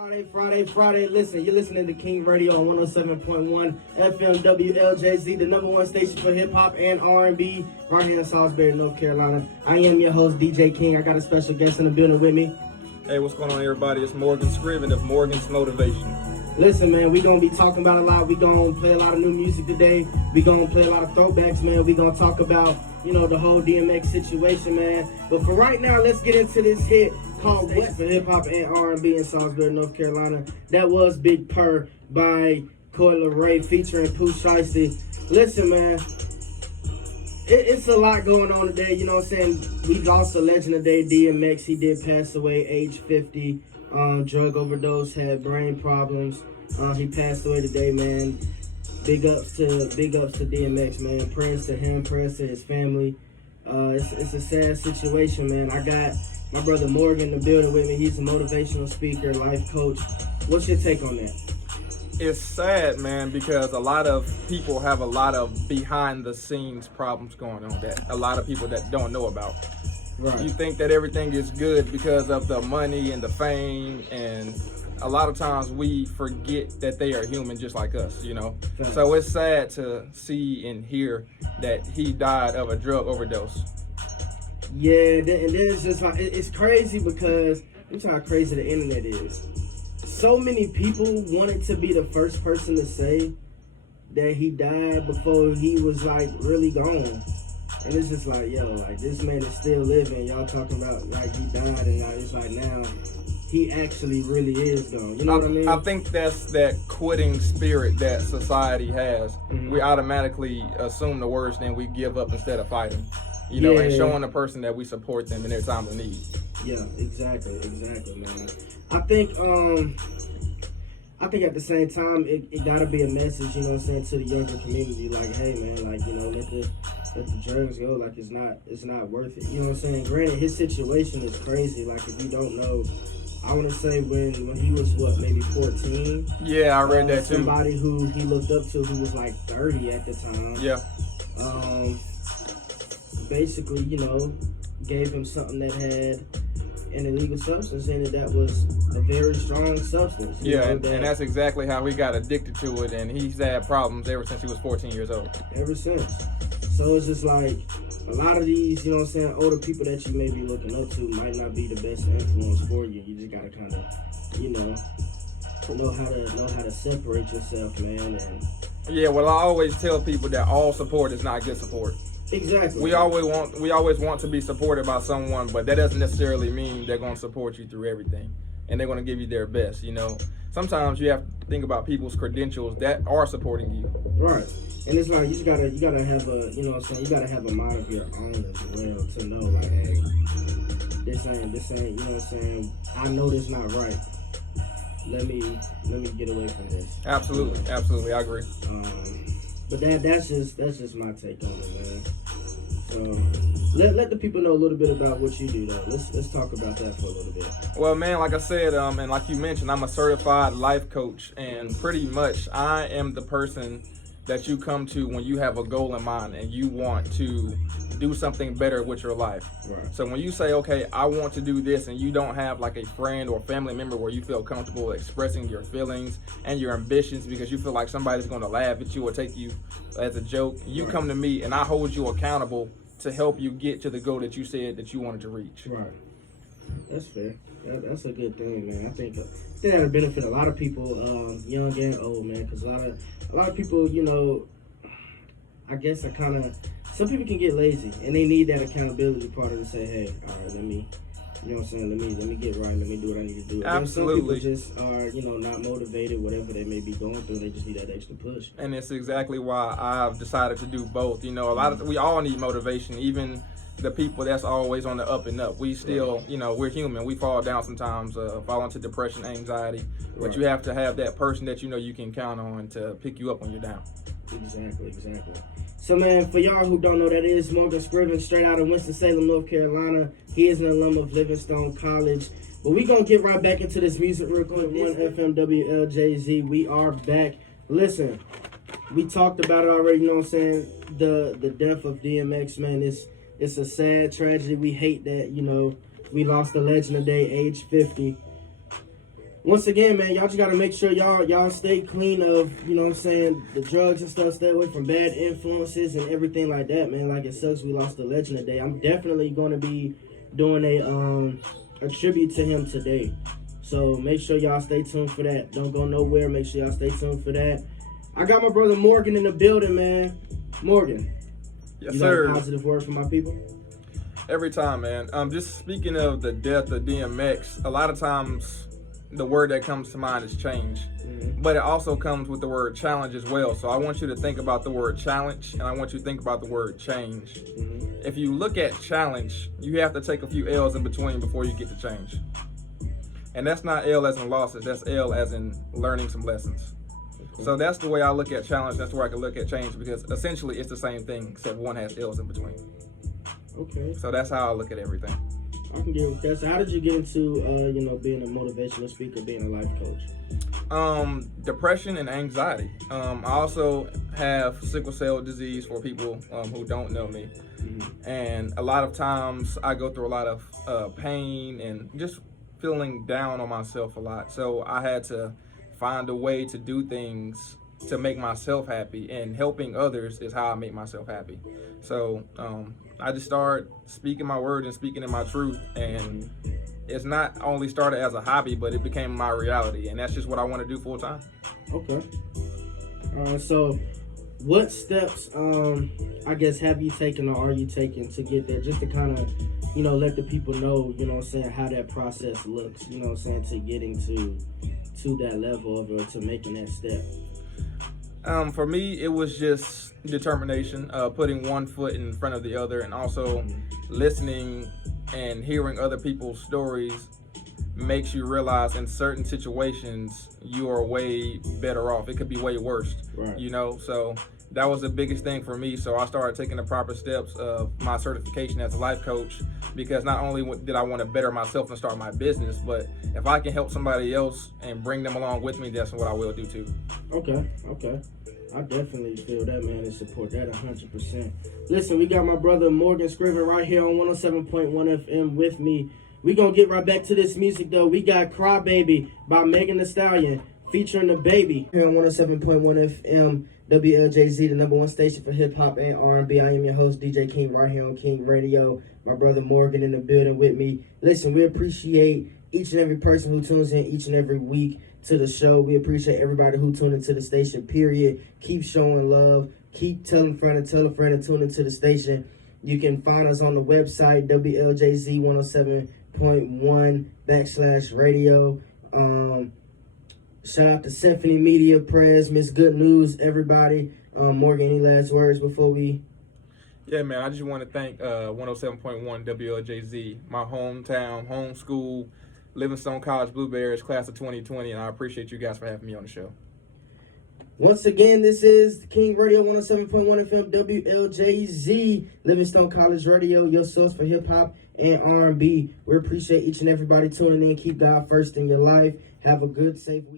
Friday. Listen, you're listening to King Radio on 107.1 FM WLJZ, the number one station for hip hop and R&B, right here in Salisbury, North Carolina. I am your host, DJ King. I got a special guest in the building with me. Hey, what's going on, everybody? It's Morgan Scriven of Morgan's Motivation. Listen, man, we gonna be talking about a lot. We gonna play a lot of new music today. We gonna play a lot of throwbacks, man. We gonna talk about, the whole DMX situation, man. But for right now, let's get into this hit called West for hip hop and R&B in Salisbury, North Carolina. That was Big Purr by Coi Leray featuring Pooh Shiesty. Listen, man, it's a lot going on today. You know what I'm saying? We lost a legend today, DMX. He did pass away age 50. Drug overdose, had brain problems. He passed away today, man. Big ups to DMX, man. Prayers to him, prayers to his family. It's a sad situation, man. I got my brother Morgan in the building with me. He's a motivational speaker, life coach. What's your take on that? It's sad, man, because a lot of people have a lot of behind the scenes problems going on that a lot of people that don't know about. Right. You think that everything is good because of the money and the fame, and a lot of times we forget that they are human just like us, Right. So it's sad to see and hear that he died of a drug overdose. Yeah, and then it's just like, it's crazy because look how crazy the internet is. So many people wanted to be the first person to say that he died before he was like really gone. And it's just like, this man is still living. Y'all talking about like he died, and it's like now he actually really is gone. You know what I mean? I think that's that quitting spirit that society has. Mm-hmm. We automatically assume the worst and we give up instead of fighting. And showing the person that we support them in their time of need. Yeah, exactly, man. I think at the same time it gotta be a message, to the younger community, like, hey man, like, let the drugs go, like it's not worth it. You know what I'm saying? Granted, his situation is crazy. Like, if you don't know, I want to say when he was maybe 14. Yeah, I read that too. Somebody who he looked up to who was like 30 at the time. Yeah. Basically, gave him something that had an illegal substance in it that was a very strong substance. And that's exactly how he got addicted to it, and he's had problems ever since he was 14 years old. Ever since. So it's just like a lot of these, older people that you may be looking up to might not be the best influence for you. You just gotta kind of, know how to separate yourself, man. And yeah, well, I always tell people that all support is not good support. Exactly. We always want to be supported by someone, but that doesn't necessarily mean they're going to support you through everything, and they're going to give you their best. Sometimes you have to think about people's credentials that are supporting you. Right. And it's like you gotta have a you gotta have a mind of your own as well to know, like, hey, this ain't, I know this not right. Let me get away from this. Absolutely, I agree. But that's just my take on it, man. So let the people know a little bit about what you do, though. Let's talk about that for a little bit. Well, man, like I said, and like you mentioned, I'm a certified life coach, and pretty much I am the person that you come to when you have a goal in mind and you want to do something better with your life. Right. So when you say, okay, I want to do this, and you don't have like a friend or family member where you feel comfortable expressing your feelings and your ambitions because you feel like somebody's going to laugh at you or take you as a joke, you come to me and I hold you accountable to help you get to the goal that you said that you wanted to reach. Right. That's fair. That's a good thing, man. I think that'll benefit a lot of people, young and old, man. Because a lot of people, I guess some people can get lazy and they need that accountability part of to say, hey, all right, let me get right, let me do what I need to do. Absolutely. Some people just are, not motivated, whatever they may be going through. They just need that extra push. And it's exactly why I've decided to do both. We all need motivation, even the people that's always on the up and up. We still, we're human. We fall down sometimes, fall into depression, anxiety. But you have to have that person that you can count on to pick you up when you're down. Exactly. So, man, for y'all who don't know, that is Morgan Scriven, straight out of Winston-Salem, North Carolina. He is an alum of Livingstone College. But we're going to get right back into this music real quick. 1 FM WLJZ. We are back. Listen, we talked about it already, the death of DMX, man. It's a sad tragedy. We hate that, we lost a legend today, age 50. once again, man, y'all just gotta make sure y'all stay clean of, you know what I'm saying, the drugs and stuff. Stay away from bad influences and everything like that, man. Like, it sucks we lost a legend today. I'm definitely gonna be doing a tribute to him today. So make sure y'all stay tuned for that. Don't go nowhere. Make sure y'all stay tuned for that. I got my brother Morgan in the building, man. Morgan. Yes, you sir. Got a positive word for my people? Every time, man. Just speaking of the death of DMX, a lot of times the word that comes to mind is change. Mm-hmm. But it also comes with the word challenge as well. So I want you to think about the word challenge, and I want you to think about the word change. Mm-hmm. If you look at challenge, you have to take a few L's in between before you get to change. And that's not L as in losses, that's L as in learning some lessons. Okay. So that's the way I look at challenge, that's where I can look at change, because essentially it's the same thing, except one has L's in between. Okay. So that's how I look at everything. I can get with that. So how did you get into, being a motivational speaker, being a life coach? Depression and anxiety. I also have sickle cell disease for people who don't know me. Mm-hmm. And a lot of times I go through a lot of pain and just feeling down on myself a lot. So I had to find a way to do things to make myself happy, and helping others is how I make myself happy. So I just started speaking my word and speaking in my truth, and it's not only started as a hobby, but it became my reality, and that's just what I want to do full time. Okay. So what steps, I guess, have you taken or are you taking to get there, just to kind of, let the people know, how that process looks, to getting to that level of to making that step? For me, it was just determination, putting one foot in front of the other, and also listening and hearing other people's stories makes you realize in certain situations you are way better off. It could be way worse, right. So that was the biggest thing for me. So I started taking the proper steps of my certification as a life coach, because not only did I want to better myself and start my business, but if I can help somebody else and bring them along with me, that's what I will do too. Okay. I definitely feel that, man, and support that 100%. Listen, we got my brother Morgan Scriven right here on 107.1 FM with me. We gonna get right back to this music though. We got Cry Baby by Megan Thee Stallion featuring the baby here on 107.1 FM. WLJZ, the #1 station for hip hop and R&B. I am your host, DJ King, right here on King Radio. My brother Morgan in the building with me. Listen, we appreciate each and every person who tunes in each and every week to the show. We appreciate everybody who tuned into the station, period. Keep showing love. Keep telling a friend and tell a friend and tune into the station. You can find us on the website, WLJZ 107.1/radio. Shout out to Symphony Media Press, Miss Good News, everybody. Morgan, any last words before we? Yeah, man, I just want to thank 107.1 WLJZ, my hometown, home school, Livingstone College Blueberries, class of 2020, and I appreciate you guys for having me on the show. Once again, this is King Radio 107.1 FM, WLJZ, Livingstone College Radio, your source for hip-hop and R&B. We appreciate each and everybody tuning in. Keep God first in your life. Have a good, safe week.